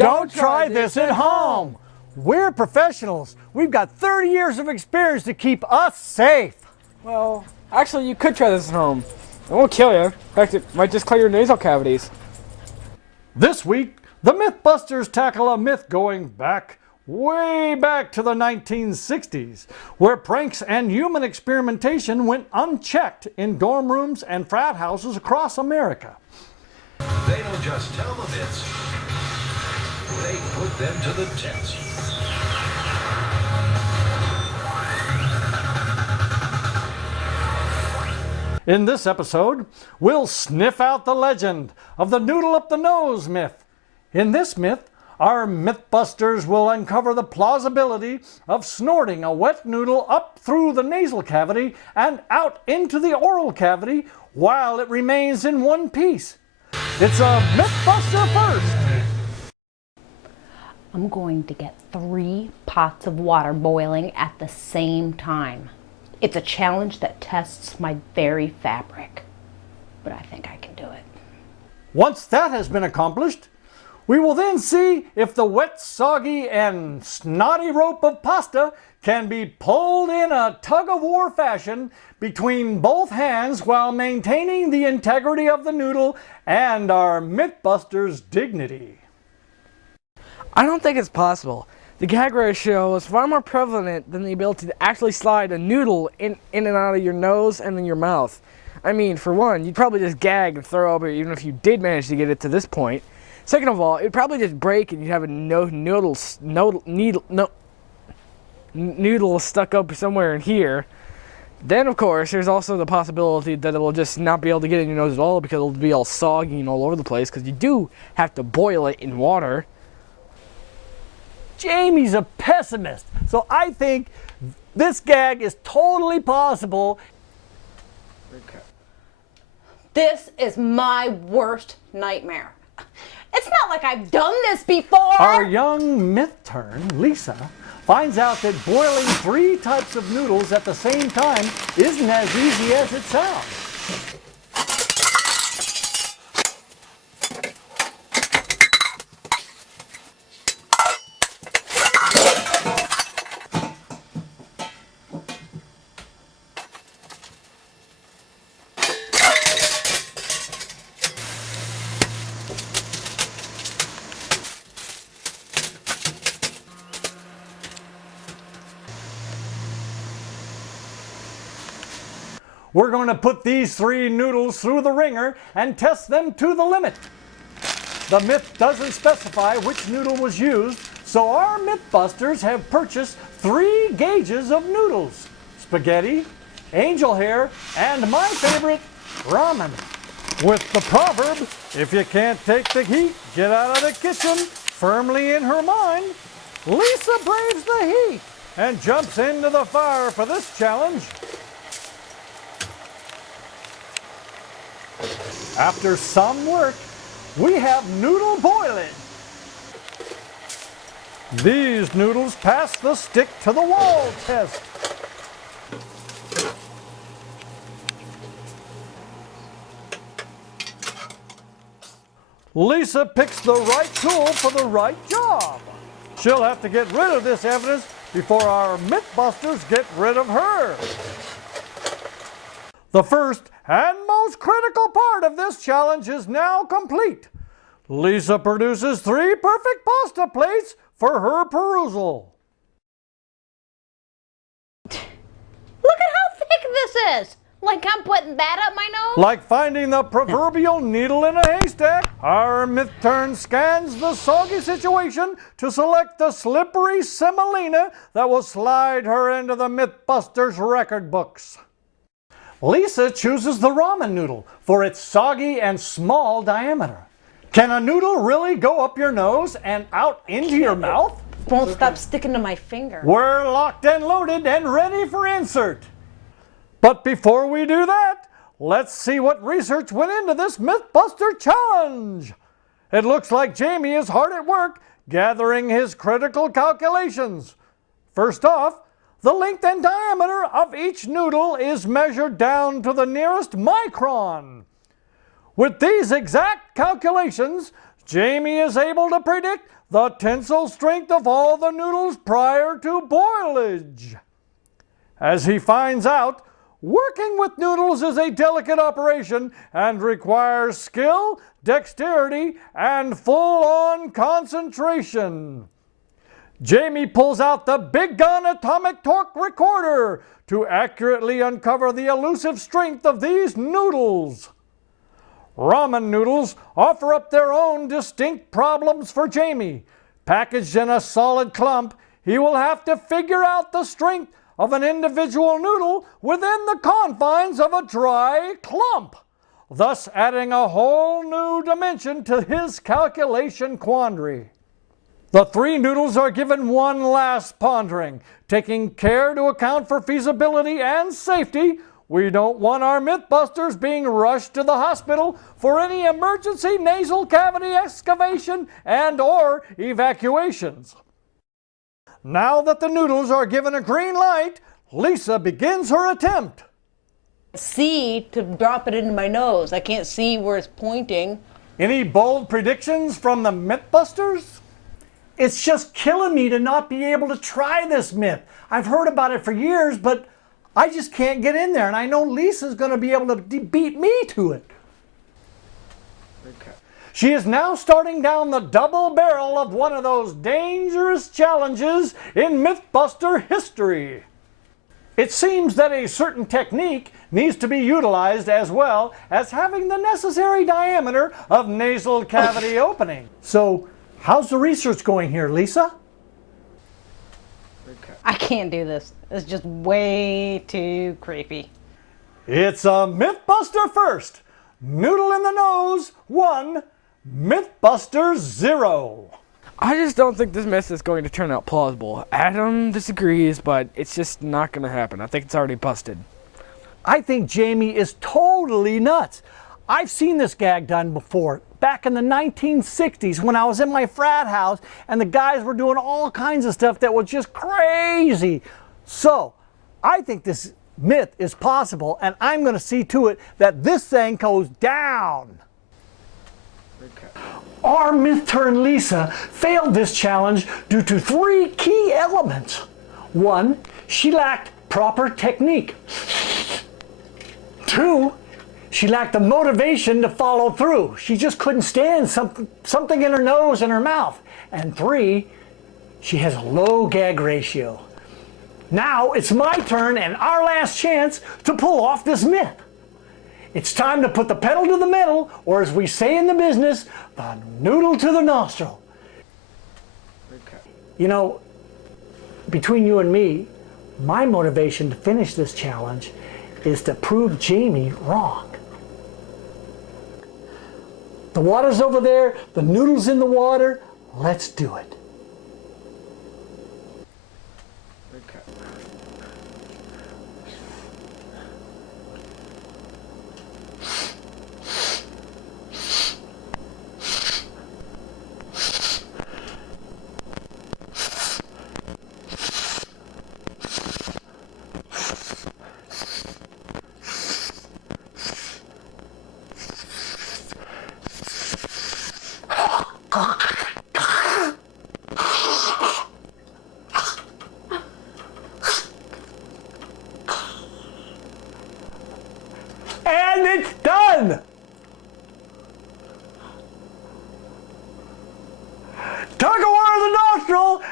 Don't try this at home. We're professionals. We've got 30 years of experience to keep us safe. Well, actually, you could try this at home. It won't kill you. In fact, it might just clear your nasal cavities. This week, the MythBusters tackle a myth going back, way back to the 1960s, where pranks and human experimentation went unchecked in dorm rooms and frat houses across America. They don't just tell the myths, they put them to the test. In this episode, we'll sniff out the legend of the noodle up the nose myth. In this myth, our MythBusters will uncover the plausibility of snorting a wet noodle up through the nasal cavity and out into the oral cavity while it remains in one piece. It's a MythBuster first. I'm going to get 3 pots of water boiling at the same time. It's a challenge that tests my very fabric, but I think I can do it. Once that has been accomplished, we will then see if the wet, soggy, and snotty rope of pasta can be pulled in a tug-of-war fashion between both hands while maintaining the integrity of the noodle and our MythBusters' dignity. I don't think it's possible. The gag ratio is far more prevalent than the ability to actually slide a noodle in and out of your nose and in your mouth. I mean, for one, you'd probably just gag and throw up even if you did manage to get it to this point. Second of all, it'd probably just break and you'd have a noodle stuck up somewhere in here. Then, of course, there's also the possibility that it will just not be able to get in your nose at all because it'll be all soggy and all over the place because you do have to boil it in water. Jamie's a pessimist, so I think this gag is totally possible. This is my worst nightmare. It's not like I've done this before. Our young myth-turn, Lisa, finds out that boiling 3 types of noodles at the same time isn't as easy as it sounds. We're going to put these 3 noodles through the ringer and test them to the limit. The myth doesn't specify which noodle was used, so our MythBusters have purchased 3 gauges of noodles: spaghetti, angel hair, and my favorite, ramen. With the proverb, if you can't take the heat, get out of the kitchen, firmly in her mind, Lisa braves the heat and jumps into the fire for this challenge. After some work, we have noodle boiling. These noodles pass the stick to the wall test. Lisa picks the right tool for the right job. She'll have to get rid of this evidence before our MythBusters get rid of her. The first and most critical part of this challenge is now complete. Lisa produces 3 perfect pasta plates for her perusal. Look at how thick this is! Like I'm putting that up my nose? Like finding the proverbial needle in a haystack, our myth-turn scans the soggy situation to select the slippery semolina that will slide her into the MythBusters record books. Lisa chooses the ramen noodle for its soggy and small diameter. Can a noodle really go up your nose and out into your mouth? Won't stop sticking to my finger. We're locked and loaded and ready for insert. But before we do that, let's see what research went into this MythBuster challenge. It looks like Jamie is hard at work gathering his critical calculations. First off, the length and diameter of each noodle is measured down to the nearest micron. With these exact calculations, Jamie is able to predict the tensile strength of all the noodles prior to boilage. As he finds out, working with noodles is a delicate operation and requires skill, dexterity, and full-on concentration. Jamie pulls out the Big Gun Atomic Torque Recorder to accurately uncover the elusive strength of these noodles. Ramen noodles offer up their own distinct problems for Jamie. Packaged in a solid clump, he will have to figure out the strength of an individual noodle within the confines of a dry clump, thus adding a whole new dimension to his calculation quandary. The three noodles are given one last pondering, taking care to account for feasibility and safety. We don't want our MythBusters being rushed to the hospital for any emergency nasal cavity excavation and/or evacuations. Now that the noodles are given a green light, Lisa begins her attempt. See to drop it into my nose. I can't see where it's pointing. Any bold predictions from the MythBusters? It's just killing me to not be able to try this myth. I've heard about it for years, but I just can't get in there, and I know Lisa's going to be able to beat me to it. Okay. She is now starting down the double barrel of one of those dangerous challenges in MythBuster history. It seems that a certain technique needs to be utilized as well as having the necessary diameter of nasal cavity opening. So, how's the research going here, Lisa? I can't do this. It's just way too creepy. It's a MythBuster first. Noodle in the nose, 1. MythBusters 0. I just don't think this myth is going to turn out plausible. Adam disagrees, but it's just not going to happen. I think it's already busted. I think Jamie is totally nuts. I've seen this gag done before, back in the 1960s when I was in my frat house and the guys were doing all kinds of stuff that was just crazy. So, I think this myth is possible, and I'm going to see to it that this thing goes down. Our myth turn Lisa failed this challenge due to 3 key elements. 1, she lacked proper technique. 2, she lacked the motivation to follow through. She just couldn't stand something in her nose and her mouth. And 3, she has a low gag ratio. Now it's my turn and our last chance to pull off this myth. It's time to put the pedal to the metal, or as we say in the business, the noodle to the nostril. You know, between you and me, my motivation to finish this challenge is to prove Jamie wrong. The water's over there, the noodle's in the water, let's do it. And it's done! Tug of war of the nostril!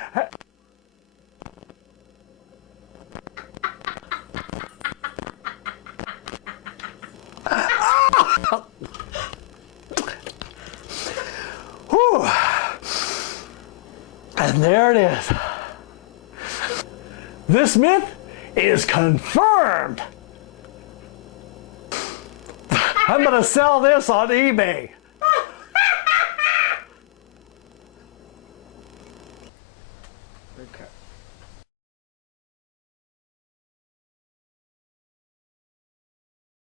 Whew. And there it is. This myth is confirmed. I'm going to sell this on eBay.